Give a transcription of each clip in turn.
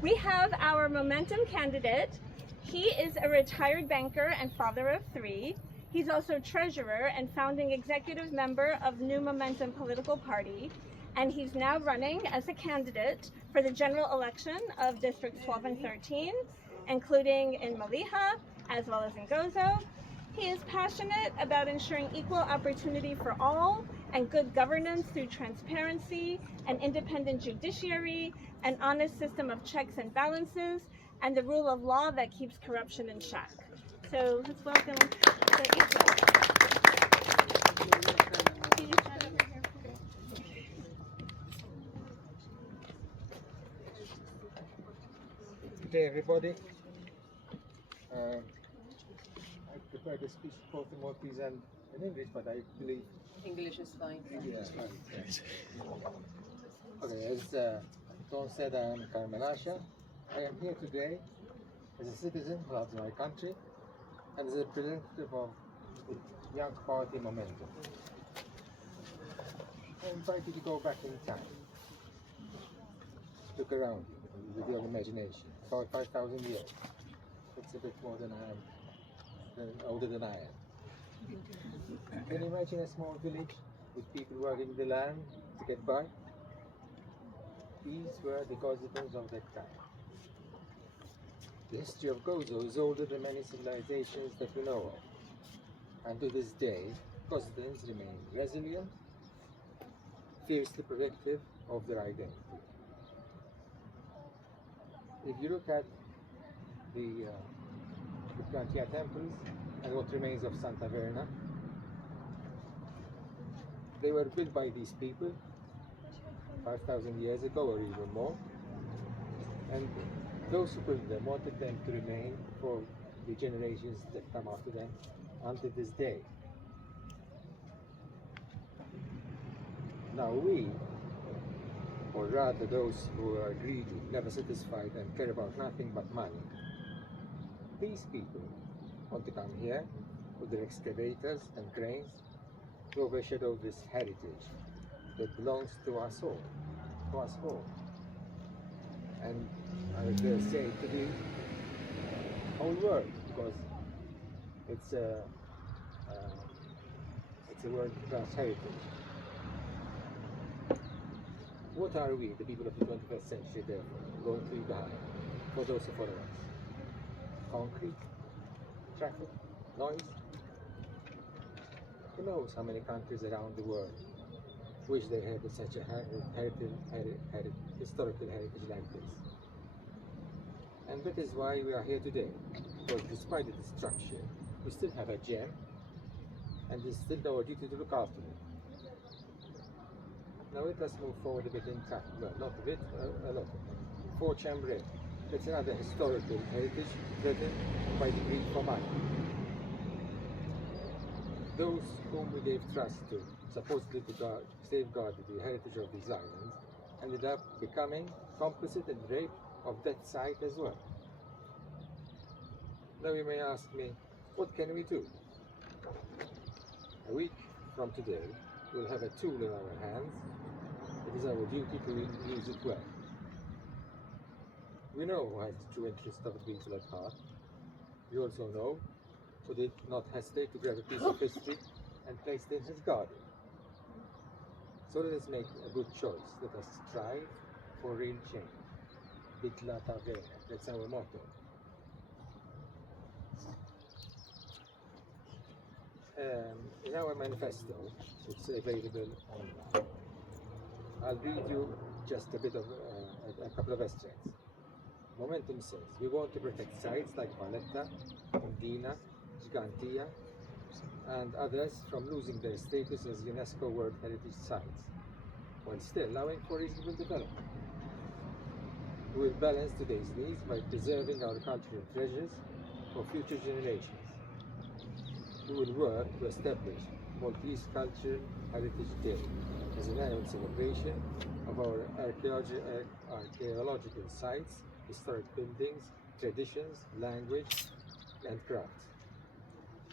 We have our Momentum candidate. He is a retired banker and father of 3. He's also treasurer and founding executive member of New Momentum political party. And he's now running as a candidate for the general election of Districts 12 and 13, including in Maliha, as well as in Gozo. He is passionate about ensuring equal opportunity for all and good governance through transparency, an independent judiciary, an honest system of checks and balances, and the rule of law that keeps corruption in check. So let's welcome Good day, everybody. I prepared a speech both in Maltese and in English, but I believe English is fine. English is fine. Okay, as Don said, I am Carmelasha. I am here today as a citizen of my country and as a representative of the young party Momentum. I invite you to go back in time. Look around you with your imagination. About 5,000 years. It's a bit more than I am, older than I am. Can you imagine a small village with people working the land to get by? These were the Gozopans of that time. The history of Gozo is older than many civilizations that we know of. And to this day, Gozopans remain resilient, fiercely protective of their identity. If you look at the Plantia temples and what remains of Santa Verna, they were built by these people 5,000 years ago or even more, and those who built them wanted them to remain for the generations that come after them until this day. Now we, or rather those who are greedy, never satisfied and care about nothing but money, these people want to come here with their excavators and cranes to overshadow this heritage that belongs to us all, and I dare say to the whole world, because it's a world-class heritage. What are we, the people of the 21st century, therefore, going to leave behind for those who follow us? Concrete? Traffic? Noise? Who knows how many countries around the world wish they had such a historical heritage like this? And that is why we are here today, because despite the destruction, we still have a gem, and it's still our duty to look after it. Now let us move forward a bit in time. Well, not a bit, a lot. Fort Chambray. That's another historical heritage threatened by the greed for money. Those whom we gave trust to, supposedly to safeguard the heritage of these islands, ended up becoming complicit in the rape of that site as well. Now you may ask me, what can we do? A week from today, we'll have a tool in our hands. It is our duty to use it well. We know who has the true interest of the people at heart. We also know who did not hesitate to grab a piece of history and place it in his garden. So let us make a good choice. Let us strive for real change. Vitla Tavera, that's our motto. In our manifesto, it's available online. I'll read you just a bit of a couple of extracts. Momentum says, we want to protect sites like Valletta, Undina, Gigantia, and others from losing their status as UNESCO World Heritage Sites, while still allowing for reasonable development. We will balance today's needs by preserving our cultural treasures for future generations. We will work to establish Maltese Cultural Heritage Day as an annual celebration of our archaeological sites, historic buildings, traditions, language, and crafts.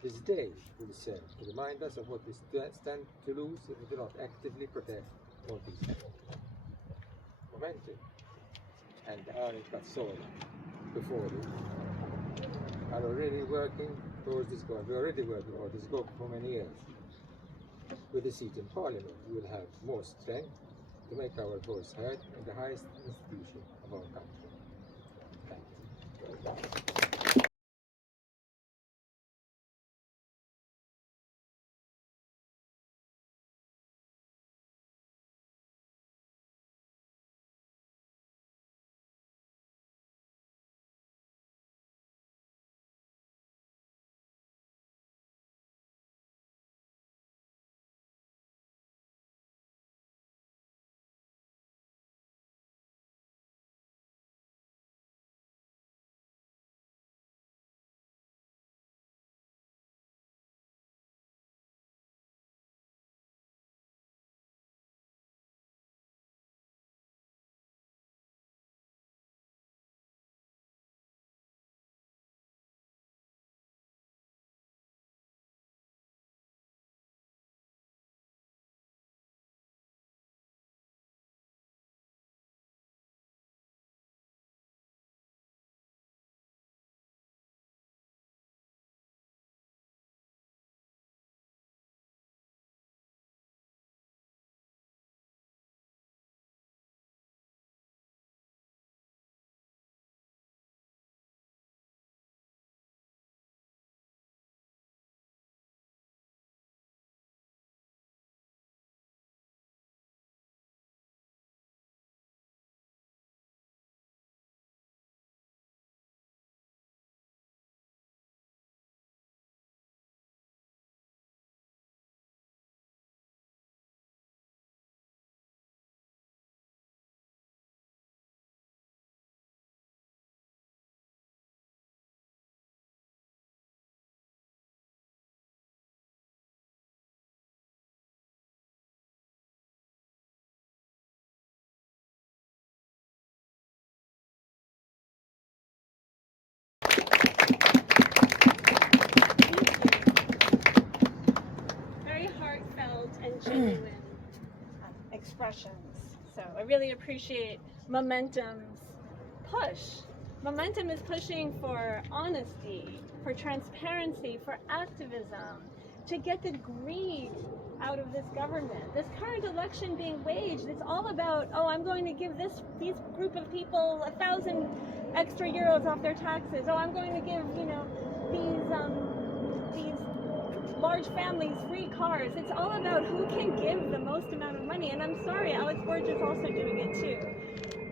This day will serve to remind us of what we stand to lose if we do not actively protect Maltese heritage. Momentum and Aren't got sold before it, are already working towards this goal. We're already working towards this goal for many years. With a seat in Parliament, we will have more strength to make our voice heard in the highest institution of our country. Thank you. Very heartfelt and genuine expressions. So I really appreciate Momentum's push. Momentum is pushing for honesty, for transparency, for activism, to get the greed out of this government. This current election being waged, it's all about, oh, I'm going to give these group of people 1,000 extra euros off their taxes. Oh, I'm going to give, these large families free cars. It's all about who can give the most amount of money. And I'm sorry, Alex Borges is also doing it too,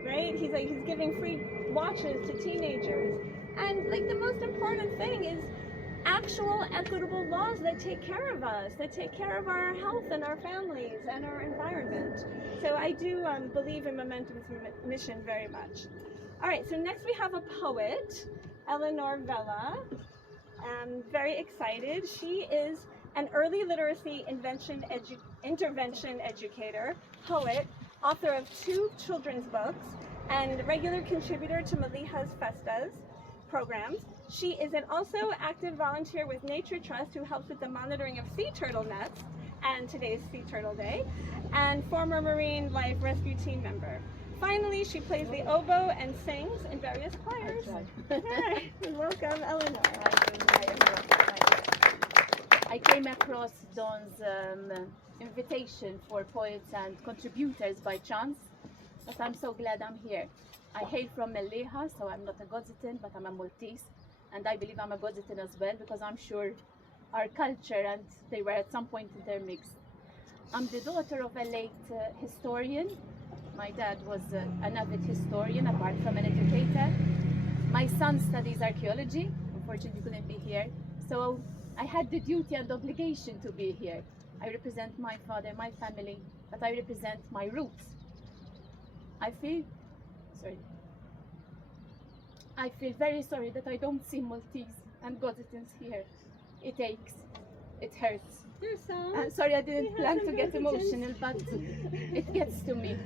right? He's giving free watches to teenagers. And like the most important thing is actual equitable laws that take care of us, that take care of our health and our families and our environment. So I do believe in Momentum's mission very much. All right, so next we have a poet, Eleanor Vella. I'm very excited. She is an early literacy intervention educator, poet, author of 2 children's books, and regular contributor to Maliha's Festas programs. She is an also active volunteer with Nature Trust who helps with the monitoring of sea turtle nets, and today's Sea Turtle Day, and former Marine Life Rescue Team member. Finally, she plays the oboe and sings in various choirs. Hi, welcome, Eleanor. I came across Don's invitation for poets and contributors by chance, but I'm so glad I'm here. I hail from Maliha, so I'm not a Gozitan, but I'm a Maltese, and I believe I'm a Gozitan as well, because I'm sure our culture and they were at some point intermixed. I'm the daughter of a late historian. My dad was an avid historian, apart from an educator. My son studies archaeology. Unfortunately, he couldn't be here. So I had the duty and obligation to be here. I represent my father, my family, but I represent my roots. I feel very sorry that I don't see Maltese and Gozitans here. It aches. It hurts. I'm sorry, I didn't plan to get emotional, but it gets to me.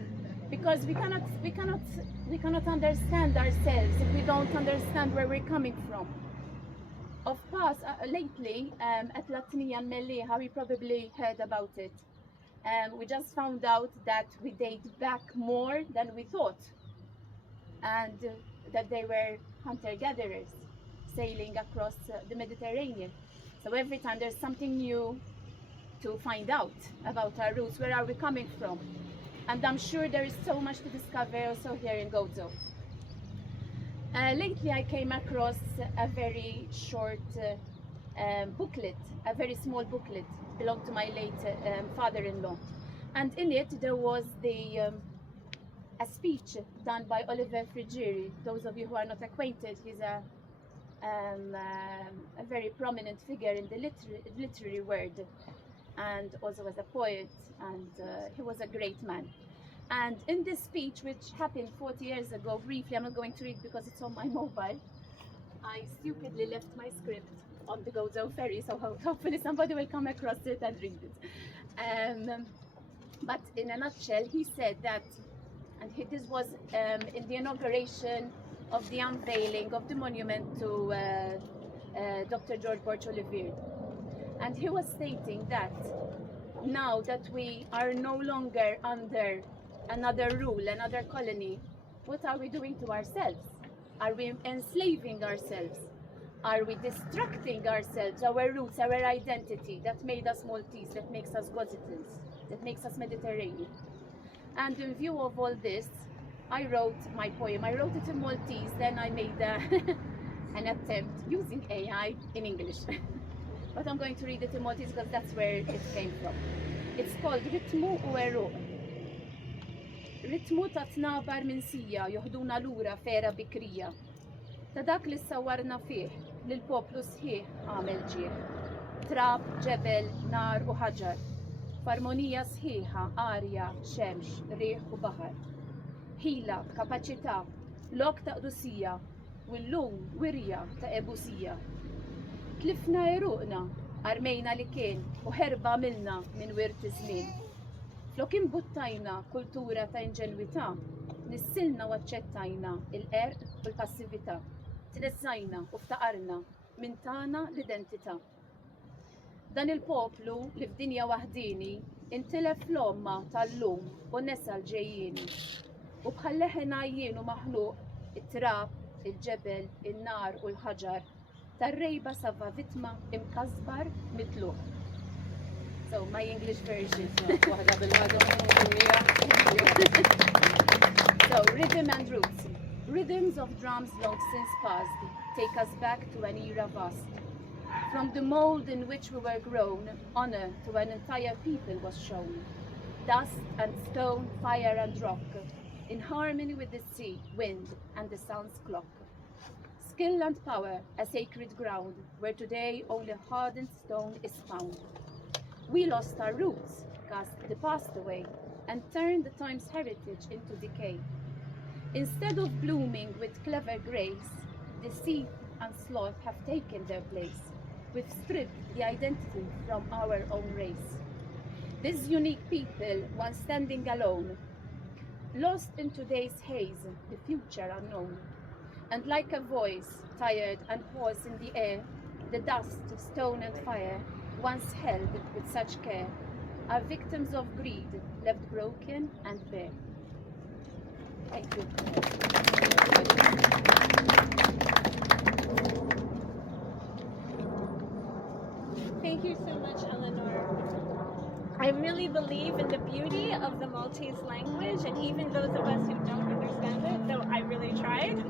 Because we cannot understand ourselves if we don't understand where we're coming from. Of course, lately at Latnia and Maliha, we probably heard about it. We just found out that we date back more than we thought. and that they were hunter-gatherers sailing across the Mediterranean. So every time there's something new to find out about our roots, where are we coming from? And I'm sure there is so much to discover also here in Gozo. Lately I came across a very short booklet, a very small booklet, belonged to my late father-in-law. And in it there was a speech done by Oliver Frigeri. Those of you who are not acquainted, he's a very prominent figure in the literary world, and also was a poet, and he was a great man. And in this speech, which happened 40 years ago, briefly, I'm not going to read because it's on my mobile, I stupidly left my script on the Gozo ferry, so hopefully somebody will come across it and read it. But in a nutshell, he said that, and this was in the inauguration of the unveiling of the monument to Dr. George Borch-Olivier. And he was stating that now that we are no longer under another rule, another colony, what are we doing to ourselves? Are we enslaving ourselves? Are we distracting ourselves, our roots, our identity that made us Maltese, that makes us Gozitans, that makes us Mediterranean? And in view of all this, I wrote my poem. I wrote it in Maltese, then I made an attempt using AI in English. But I'm going to read it in Maltese because that's where it came from. It's called Ritmu u Eruq. Ritmu ta' tnabar minn sija joħduna lura fera bikrija. Ta' dak li sawwarna fih, lil poplu sħiħ għamel ġieħ. Trab, ġebel, nar u ħaġar. F'armonija sħiħa, arja, xemx, riħ u baħar. Ħila, kapaċità, lok ta' qdusija, u llum wirja ta' ebusija. Tlifna eruqna, armejna li kien u ħerba milna minn wirt iż-żmien. Flok imbuttajna kultura ta' inġenwità, nissilna u aċċettajna il-qerq u l-passività. Tnezzajna u ftaqarna minn tagħna l-identità. Dan il-poplu li f'dinja waħdini intilef l-omma tal-lum u nesa l-ġejjieni. U bħal leħen għajjien u maħluq it-trab, il-ġebel, in-nar u l-ħaġar tar-rejba sava vittma imkasbar mitluq. So my English version. So rhythm and roots. Rhythms of drums long since past take us back to an era vast. From the mold in which we were grown, honor to an entire people was shown. Dust and stone, fire and rock, in harmony with the sea, wind and the sun's clock. Skill and power, a sacred ground, where today only hardened stone is found. We lost our roots, cast the past away, and turned the time's heritage into decay. Instead of blooming with clever grace, deceit and sloth have taken their place. We've stripped the identity from our own race. This unique people, once standing alone, lost in today's haze, the future unknown. And like a voice, tired and hoarse in the air, the dust, stone and fire, once held with such care, are victims of greed, left broken and bare. Thank you. Thank you so much, Eleanor. I really believe in the beauty of the Maltese language, and even those of us who don't understand it, though I really tried,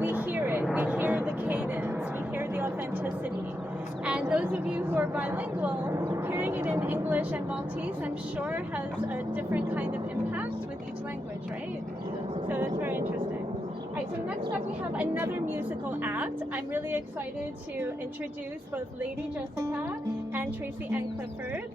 we hear it. We hear the cadence. We hear the authenticity. And those of you who are bilingual, hearing it in English and Maltese, I'm sure has a different kind of impact with each language, right? So that's very interesting. All right, so next up we have another musical act. I'm really excited to introduce both Lady Jessica and Tracy Ann Clifford.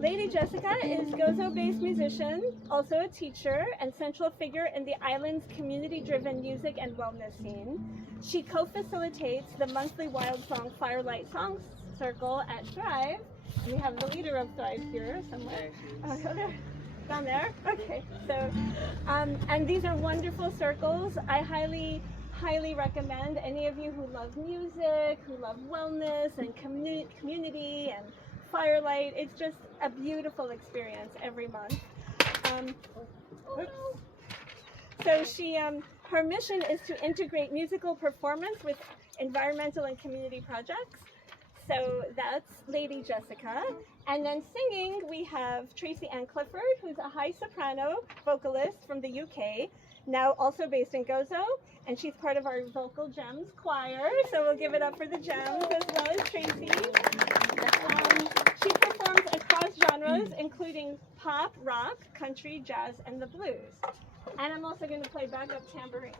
Lady Jessica is Gozo-based musician, also a teacher, and central figure in the island's community-driven music and wellness scene. She co-facilitates the monthly Wild Song Firelight Song Circle at Thrive. We have the leader of Thrive here somewhere. Oh, there. Down there? Okay. So, and these are wonderful circles. I highly recommend any of you who love music, who love wellness and community and firelight. It's just a beautiful experience every month. So her mission is to integrate musical performance with environmental and community projects. So that's Lady Jessica. And then singing, we have Tracy Ann Clifford, who's a high soprano vocalist from the UK, now also based in Gozo, and she's part of our Vocal Gems choir. So we'll give it up for the Gems as well as Tracy. She performs across genres, including pop, rock, country, jazz, and the blues. And I'm also going to play backup tambourine.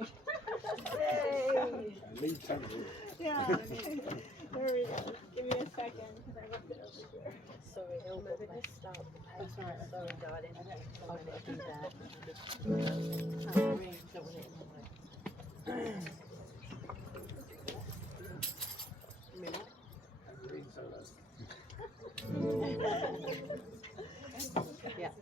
Yay! Lead tambourine. Yeah. There we go. Give me a second because I left it over here. Sorry, Ilma, we're going to start the pace. That's all right. Sorry, darling. I'll do that. Tambourine, don't want it in the way. Tambourine solo. Yeah.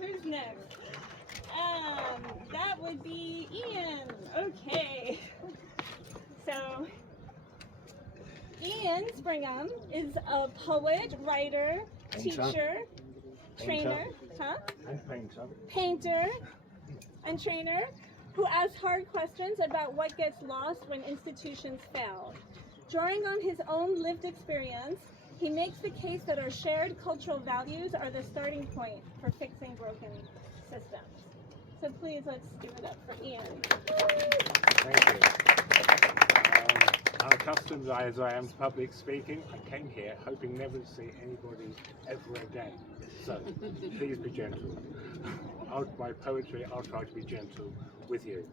who's next? That would be Ian. Okay. So, Ian Springham is a poet, writer, teacher, trainer, painter, and trainer who asks hard questions about what gets lost when institutions fail. Drawing on his own lived experience, he makes the case that our shared cultural values are the starting point for fixing broken systems. So please, let's give it up for Ian. Thank you. Unaccustomed as I am to public speaking, I came here hoping never to see anybody ever again. So please be gentle. By poetry, I'll try to be gentle with you.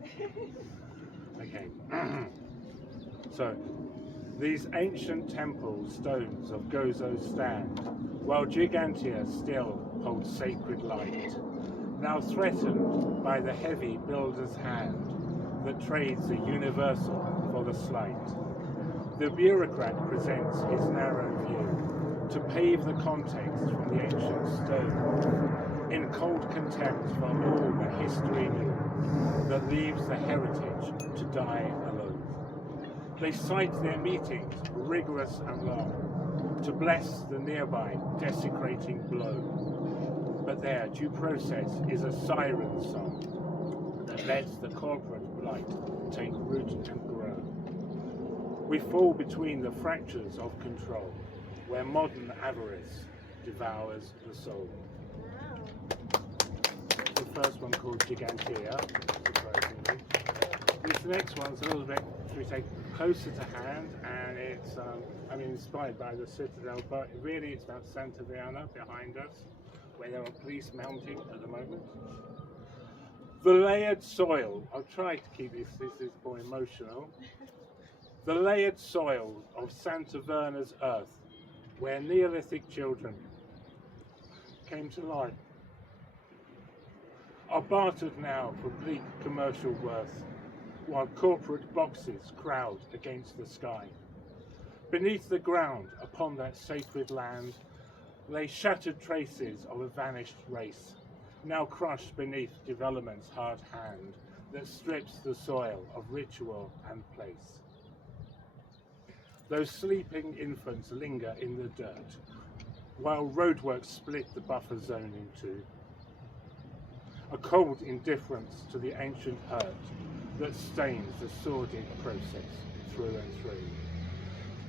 Okay. So, these ancient temple stones of Gozo stand, while Gigantia still holds sacred light, now threatened by the heavy builder's hand that trades the universal for the slight. The bureaucrat presents his narrow view to pave the context from the ancient stone, in cold contempt for all the history new that leaves the heritage to die alone. They cite their meetings, rigorous and long, to bless the nearby desecrating blow. But their due process is a siren song that lets the corporate blight take root and grow. We fall between the fractures of control, where modern avarice devours the soul. The first one called Gigantea, surprisingly. This next one's a little bit, should we say, closer to hand, and it's, inspired by the Citadel, but really it's about Santa Viana behind us, where there are police mounting at the moment. The layered soil, I'll try to keep this is more emotional. The layered soil of Santa Verna's earth, where Neolithic children came to life, are bartered now for bleak commercial worth, while corporate boxes crowd against the sky. Beneath the ground, upon that sacred land, lay shattered traces of a vanished race, now crushed beneath development's hard hand that strips the soil of ritual and place. Those sleeping infants linger in the dirt, while roadworks split the buffer zone in two. A cold indifference to the ancient hurt that stains the sordid process through and through.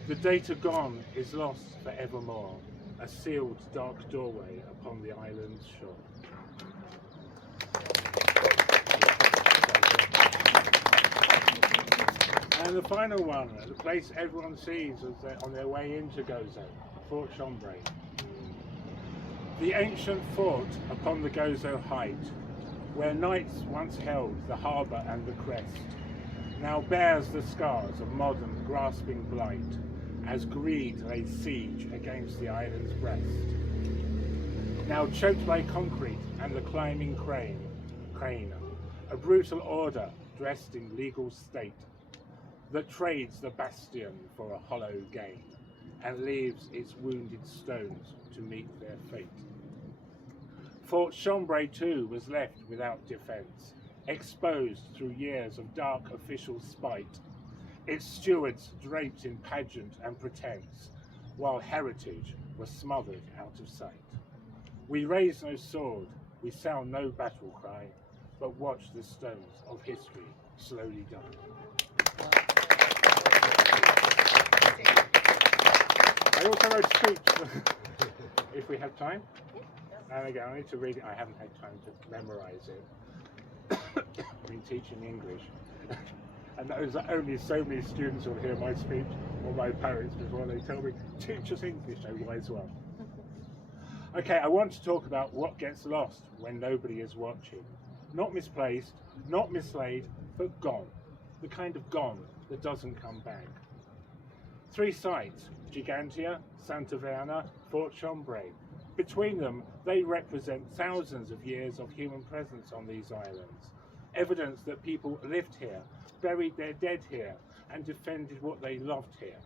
The data gone is lost forevermore, a sealed dark doorway upon the island's shore. And the final one, the place everyone sees as they're on their way into Gozo, Fort Chambray. The ancient fort upon the Gozo height, where knights once held the harbour and the crest, now bears the scars of modern grasping blight, as greed lays siege against the island's breast. Now choked by concrete and the climbing crane, a brutal order dressed in legal state, that trades the bastion for a hollow gain, and leaves its wounded stones to meet their fate. Fort Chambray too was left without defence, exposed through years of dark official spite, its stewards draped in pageant and pretense, while heritage was smothered out of sight. We raise no sword, we sound no battle cry, but watch the stones of history slowly die. I also wrote a speech, if we have time. And again, I need to read it. I haven't had time to memorize it. I've been teaching English. And there's only so many students will hear my speech or my parents before they tell me, teach us English, oh wise one. Okay, I want to talk about what gets lost when nobody is watching. Not misplaced, not mislaid, but gone. The kind of gone that doesn't come back. 3 sites, Gigantea, Santa Viana, Fort Chambray. Between them, they represent thousands of years of human presence on these islands. Evidence that people lived here, buried their dead here, and defended what they loved here.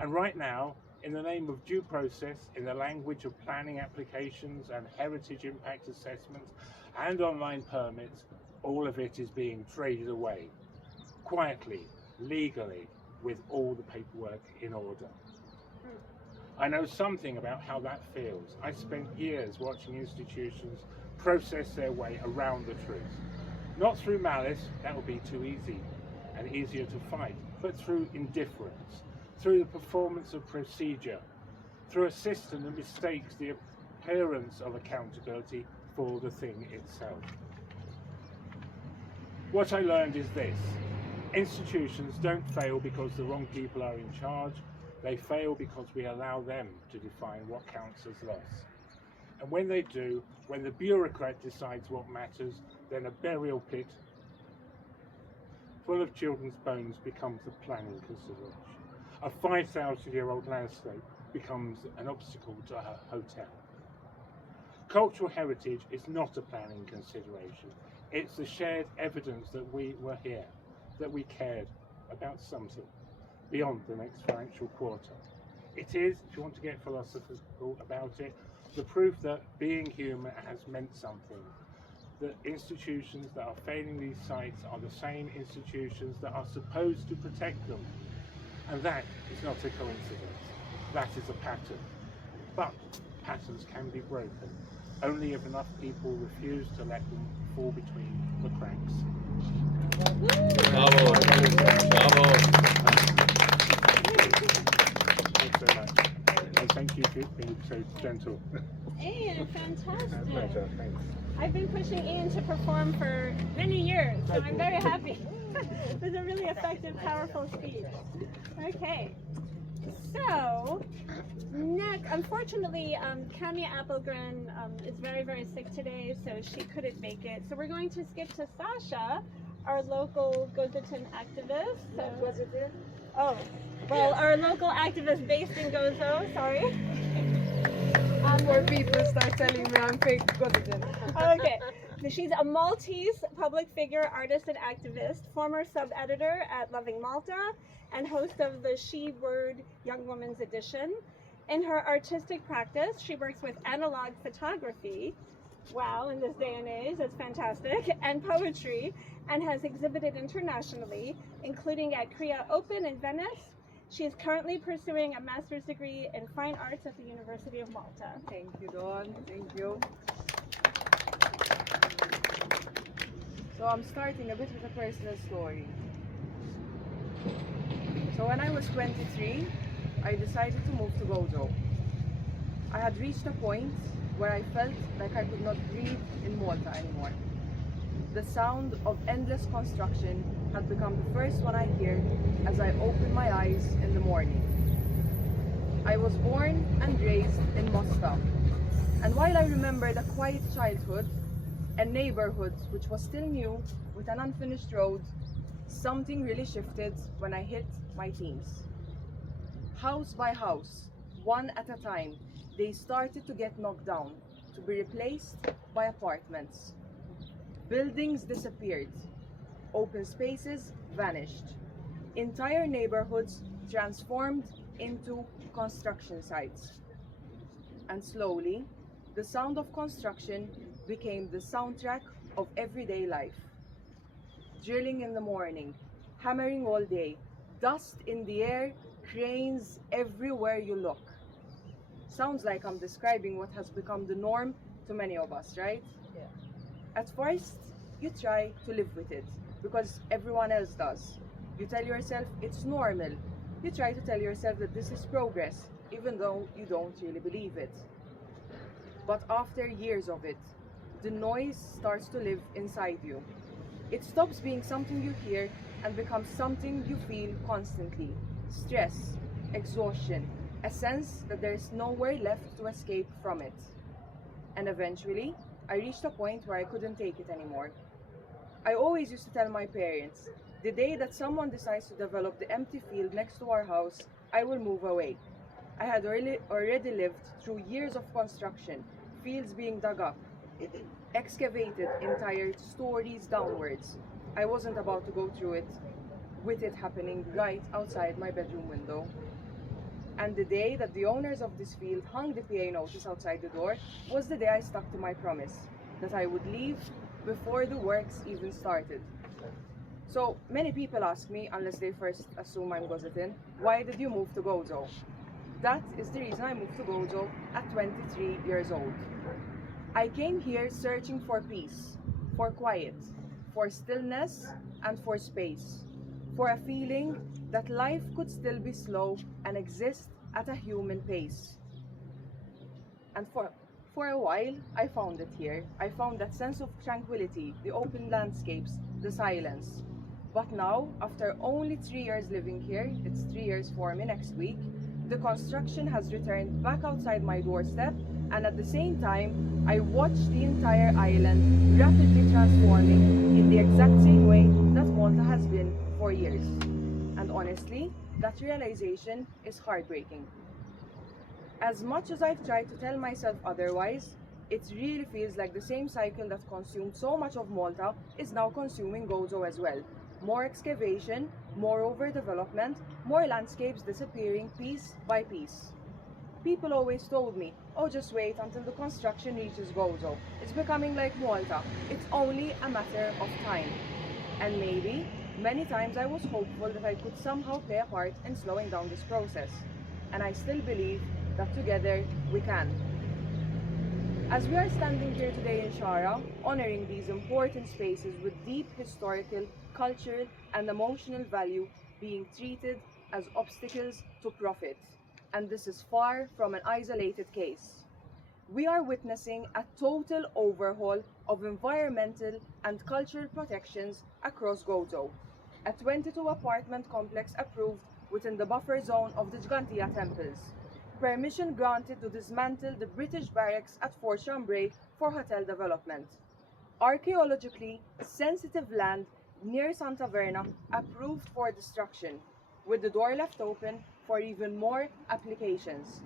And right now, in the name of due process, in the language of planning applications and heritage impact assessments and online permits, all of it is being traded away, quietly, legally, with all the paperwork in order. I know something about how that feels. I spent years watching institutions process their way around the truth. Not through malice, that would be too easy and easier to fight, but through indifference, through the performance of procedure, through a system that mistakes the appearance of accountability for the thing itself. What I learned is this: institutions don't fail because the wrong people are in charge. They fail because we allow them to define what counts as loss. And when they do, when the bureaucrat decides what matters, then a burial pit full of children's bones becomes a planning consideration. A 5,000-year-old landscape becomes an obstacle to a hotel. Cultural heritage is not a planning consideration. It's the shared evidence that we were here, that we cared about something beyond the next financial quarter. It is, if you want to get philosophical about it, the proof that being human has meant something, the institutions that are failing these sites are the same institutions that are supposed to protect them. And that is not a coincidence. That is a pattern. But patterns can be broken only if enough people refuse to let them fall between the cracks. Bravo. Bravo. Thanks so much. And thank you for being so gentle. Ian, fantastic. Pleasure. Thanks. I've been pushing Ian to perform for many years, so I'm very happy. It was a really effective, powerful speech. Okay, so next, unfortunately, Camia Appelgren is very, very sick today, so she couldn't make it. So we're going to skip to Sasha, our local Gozoton activist. So, oh, well, our local activist based in Gozo, sorry. Before people start telling me I'm fake Gozoton. Okay. She's a Maltese public figure, artist, and activist, former sub-editor at Loving Malta, and host of the She Word Young Woman's Edition. In her artistic practice, she works with analog photography, wow, in this day and age, that's fantastic, and poetry, and has exhibited internationally, including at Korea Open in Venice. She is currently pursuing a master's degree in fine arts at the University of Malta. Thank you, Dawn. Thank you. So I'm starting a bit with a personal story. So when I was 23, I decided to move to Gozo. I had reached a point where I felt like I could not breathe in Malta anymore. The sound of endless construction had become the first one I hear as I open my eyes in the morning. I was born and raised in Mosta, and while I remembered a quiet childhood and neighborhood which was still new with an unfinished road, something really shifted when I hit my teens. House by house, one at a time, they started to get knocked down, to be replaced by apartments. Buildings disappeared, open spaces vanished, entire neighborhoods transformed into construction sites. And slowly, the sound of construction became the soundtrack of everyday life. Drilling in the morning, hammering all day, dust in the air, cranes everywhere you look. Sounds like I'm describing what has become the norm to many of us, right? Yeah. At first, you try to live with it because everyone else does. You tell yourself it's normal. You try to tell yourself that this is progress, even though you don't really believe it. But after years of it, the noise starts to live inside you. It stops being something you hear and becomes something you feel constantly. Stress, exhaustion, a sense that there is nowhere left to escape from it. And eventually, I reached a point where I couldn't take it anymore. I always used to tell my parents, the day that someone decides to develop the empty field next to our house, I will move away. I had already lived through years of construction, fields being dug up, excavated entire stories downwards. I wasn't about to go through it, with it happening right outside my bedroom window. And the day that the owners of this field hung the PA notice outside the door was the day I stuck to my promise, that I would leave before the works even started. So many people ask me, unless they first assume I'm Gozoton, why did you move to Gozo? That is the reason I moved to Gozo at 23 years old. I came here searching for peace, for quiet, for stillness, and for space, for a feeling that life could still be slow and exist at a human pace. And for a while, I found it here. I found that sense of tranquility, the open landscapes, the silence. But now, after only 3 years living here, it's 3 years for me next week, the construction has returned back outside my doorstep, and at the same time, I watched the entire island rapidly transforming in the exact same way that Malta has been for years. And honestly, that realization is heartbreaking. As much as I've tried to tell myself otherwise, it really feels like the same cycle that consumed so much of Malta is now consuming Gozo as well. More excavation, more overdevelopment, more landscapes disappearing piece by piece. People always told me, oh, just wait until the construction reaches Gozo. It's becoming like Malta. It's only a matter of time. And maybe, many times I was hopeful that I could somehow play a part in slowing down this process. And I still believe that together we can. As we are standing here today in Shara, honoring these important spaces with deep historical, cultural, and emotional value being treated as obstacles to profit. And this is far from an isolated case. We are witnessing a total overhaul of environmental and cultural protections across Gozo. A 22-apartment complex approved within the buffer zone of the Gigantia temples. Permission granted to dismantle the British barracks at Fort Chambray for hotel development. Archaeologically sensitive land near Santa Verna approved for destruction, with the door left open for even more applications.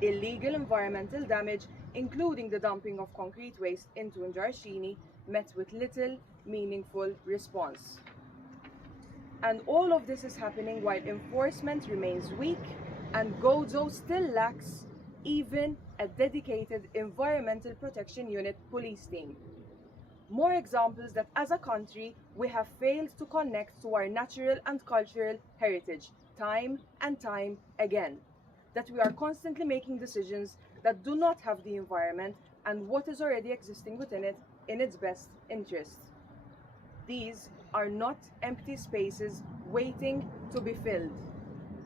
Illegal environmental damage, including the dumping of concrete waste into Njarxini, met with little meaningful response. And all of this is happening while enforcement remains weak and Gozo still lacks even a dedicated environmental protection unit police team. More examples that as a country we have failed to connect to our natural and cultural heritage time and time again. That we are constantly making decisions that do not have the environment and what is already existing within it in its best interest. These are not empty spaces waiting to be filled.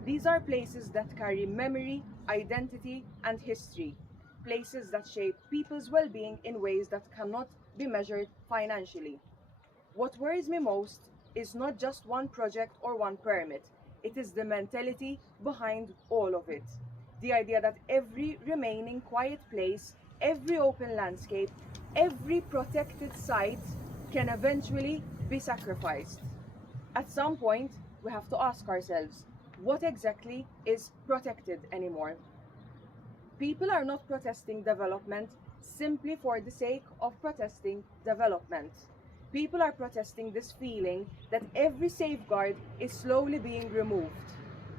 These are places that carry memory, identity, and history. Places that shape people's well-being in ways that cannot be measured financially. What worries me most is not just one project or one permit. It is the mentality behind all of it. The idea that every remaining quiet place, every open landscape, every protected site can eventually be sacrificed. At some point, we have to ask ourselves, what exactly is protected anymore? People are not protesting development simply for the sake of protesting development. People are protesting this feeling that every safeguard is slowly being removed,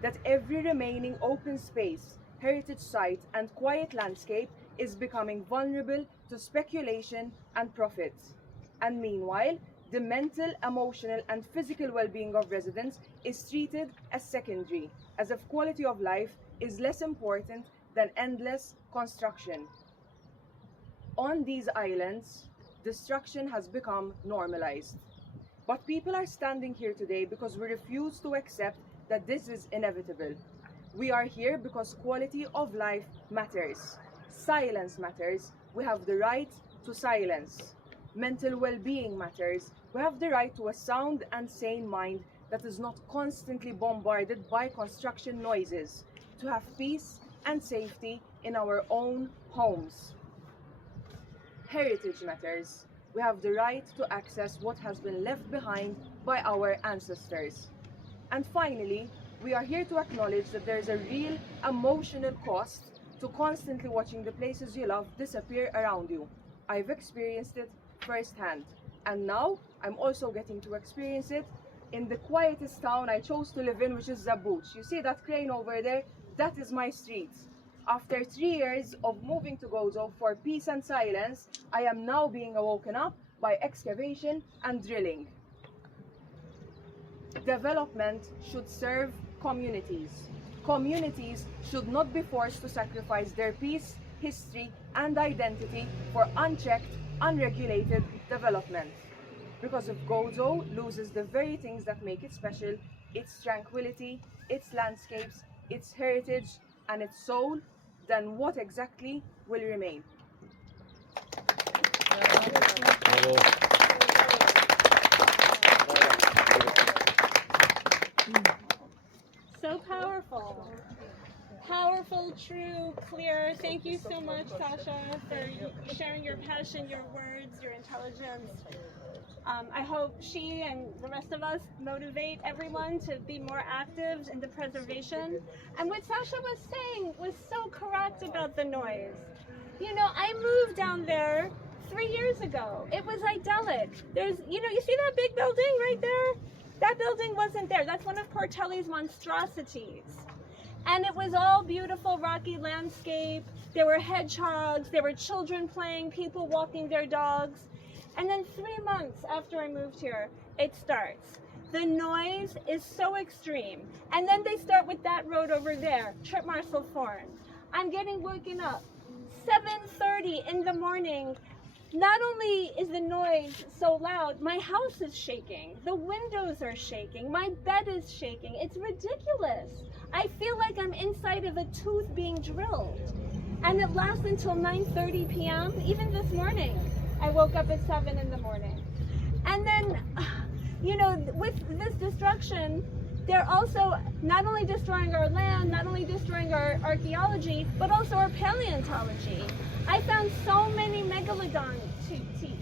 that every remaining open space, heritage site, and quiet landscape is becoming vulnerable to speculation and profit. And meanwhile, the mental, emotional, and physical well-being of residents is treated as secondary, as if quality of life is less important than endless construction. On these islands, destruction has become normalized. But people are standing here today because we refuse to accept that this is inevitable. We are here because quality of life matters. Silence matters. We have the right to silence. Mental well-being matters. We have the right to a sound and sane mind that is not constantly bombarded by construction noises, to have peace and safety in our own homes. Heritage matters. We have the right to access what has been left behind by our ancestors. And finally, we are here to acknowledge that there is a real emotional cost to constantly watching the places you love disappear around you. I've experienced it firsthand, and now I'm also getting to experience it in the quietest town I chose to live in, which is Zabuch. You see that crane over there? That is my street. After 3 years of moving to Gozo for peace and silence, I am now being awoken up by excavation and drilling. Development should serve communities. Communities should not be forced to sacrifice their peace, history, and identity for unchecked, unregulated development. Because if Gozo loses the very things that make it special, its tranquility, its landscapes, its heritage, and its soul, then what exactly will remain? So powerful. Powerful, true, clear. Thank you so much, Sasha, for sharing your passion, your words, your intelligence. I hope she and the rest of us motivate everyone to be more active in the preservation. And what Sasha was saying was so correct about the noise. You know, I moved down there 3 years ago. It was idyllic. There's, you know, you see that big building right there? That building wasn't there. That's one of Portelli's monstrosities. And it was all beautiful, rocky landscape. There were hedgehogs, there were children playing, people walking their dogs. And then 3 months after I moved here, it starts. The noise is so extreme. And then they start with that road over there, Trip Marcel Forn. I'm getting woken up 7:30 in the morning. Not only is the noise so loud, my house is shaking. The windows are shaking. My bed is shaking. It's ridiculous. I feel like I'm inside of a tooth being drilled. And it lasts until 9:30 p.m. Even this morning, I woke up at 7 in the morning. And then, with this destruction, they're also not only destroying our land, not only destroying our archaeology, but also our paleontology. I found so many megalodon teeth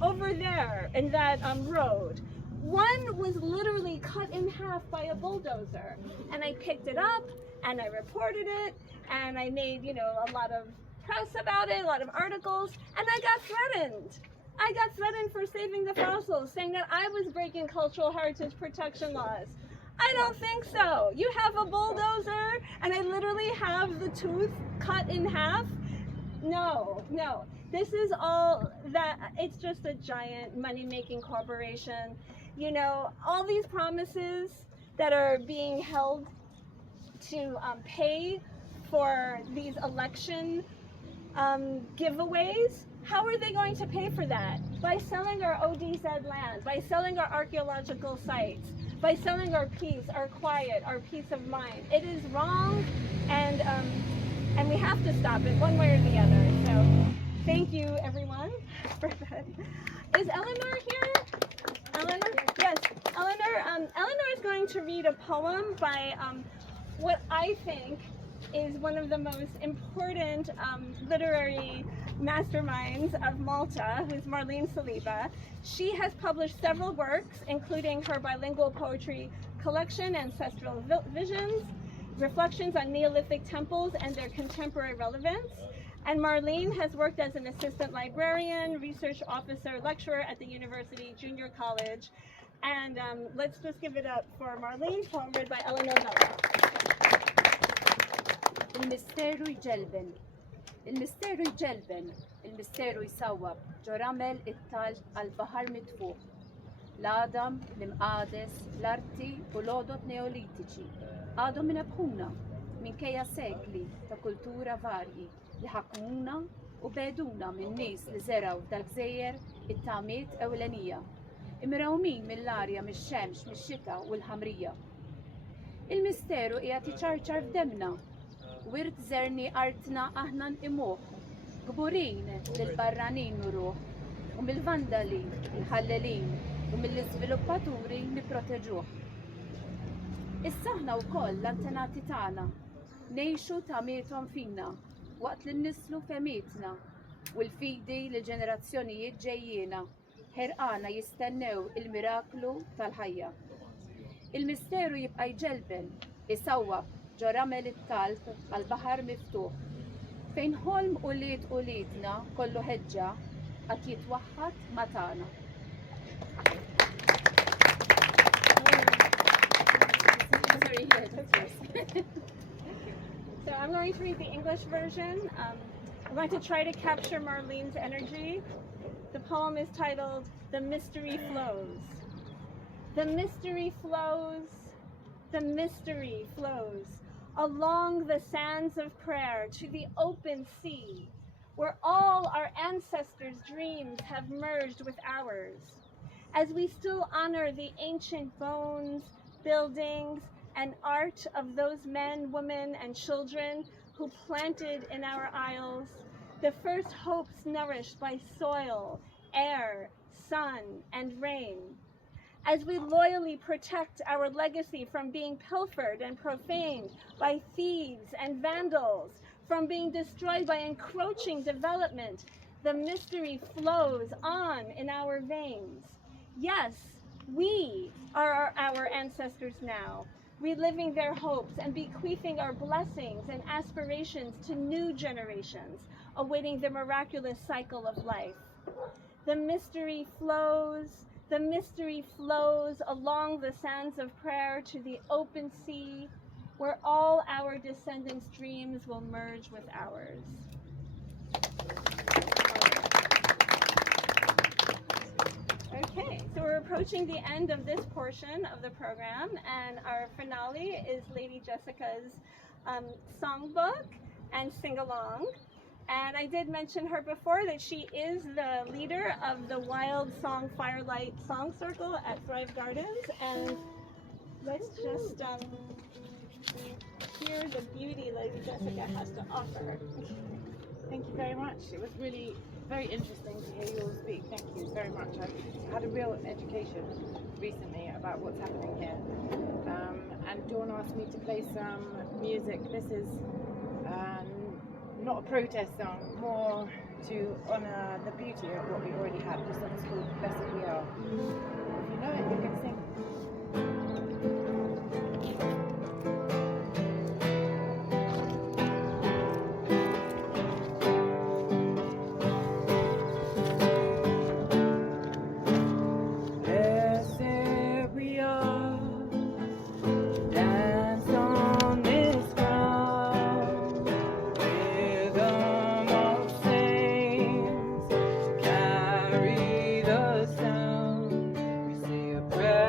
over there in that road. One was literally cut in half by a bulldozer, and I picked it up and I reported it, and I made a lot of press about it, a lot of articles, and I got threatened. I got threatened for saving the fossils, saying that I was breaking cultural heritage protection laws. I don't think so. You have a bulldozer and I literally have the tooth cut in half? No. This is all that, it's just a giant money-making corporation. All these promises that are being held to pay for these election giveaways, how are they going to pay for that? By selling our ODZ land, by selling our archaeological sites, by selling our peace, our quiet, our peace of mind. It is wrong, and we have to stop it one way or the other. So thank you, everyone, for that. Is Eleanor here? Eleanor? Yes, Eleanor is going to read a poem by what I think is one of the most important literary masterminds of Malta, who's Marlene Saliba. She has published several works, including her bilingual poetry collection, Ancestral Visions, reflections on Neolithic temples and their contemporary relevance. And Marlene has worked as an assistant librarian, research officer, lecturer at the University Junior College. And let's just give it up for Marlene, poem read by Eleanor Vella. المستيرو يجلبن المستيرو يجلبن المستيرو يسوب جرمل التلج البحر مدفوق الآدم المقادس الارتي ولودot neolitiċi għadhom minebħuna minkejja sekli ta' kultura varji li ħakmuna u beduna minn nies li żeraw dal-gżejjer it-tagħmiet ewlenija imrawmin mill-arja mix-xemx mix-xita u l-ħamrija. Il-misteru qiegħed jiċċarċar f'demna wirt żerni artna aħna nqimuh, gburin lill-barranin nuruh, u mill-vandali, il-ħallelin, u mill-iżviluppaturi nipproteġuh. Issa aħna wkoll l-antenati tagħna ngħixu tagħmietom fina waqt li nnislu femietna u l-fidi li ġenerazzjonijiet ġejjiena ħerqana jistennew il-miraklu tal-ħajja. Il-misteru jibqa' jġelben, isawwab ġoramel it-talb għal-baħar miftuħ. Fejn ħolm u liedna kollu ħeġġa qatt jitwaħħad ma' tagħna. So I'm going to read the English version. I'm going to try to capture Marlene's energy. The poem is titled The Mystery Flows. The mystery flows, the mystery flows along the sands of prayer to the open sea, where all our ancestors' dreams have merged with ours. As we still honor the ancient bones, buildings, and art of those men, women, and children who planted in our isles the first hopes nourished by soil, air, sun, and rain. As we loyally protect our legacy from being pilfered and profaned by thieves and vandals, from being destroyed by encroaching development, the mystery flows on in our veins. Yes, we are our ancestors now, reliving their hopes and bequeathing our blessings and aspirations to new generations, awaiting the miraculous cycle of life. The mystery flows along the sands of prayer to the open sea, where all our descendants' dreams will merge with ours. Okay, so we're approaching the end of this portion of the program, and our finale is Lady Jessica's songbook and sing-along. And I did mention her before that she is the leader of the Wild Song Firelight Song Circle at Thrive Gardens. And let's just hear the beauty Lady Jessica has to offer. Thank you very much. It was really very interesting to hear you all speak. Thank you very much. I've had a real education recently about what's happening here. And Dawn asked me to play some music. This is not a protest song, more to honour the beauty of what we already have. This song's called Blessed We Are. If you know it, you can sing. Prayer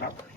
Thank you.